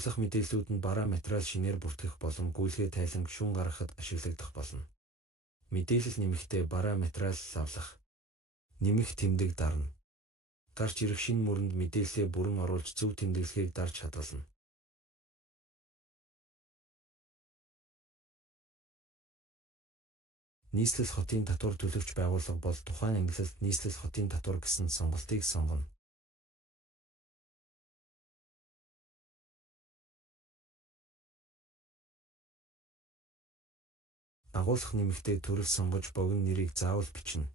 Агуулгах мэдээллүүд нь бараа материал шинээр бүртгэх болон гүйлгээ тайлан шүүн гаргахад ашиглагдах болно. Мэдээлэл нэмэхдээ бараа материал лавлах, нэмэх тэмдэг дарна. Гарч ирэх шинэ мөрөнд мэдээллээ бүрэн оруулж зөв тэмдэглэгийг дарж хадгална. Нийслэл хотын татвар төлөвч байгууллага бол тухайн ангиллалд нийслэл хотын татвар гэсэн сонголтыг сонгоно. Агуулгах нэмэгтээ төрөл сонгож богино нэрийг заавал бичнэ.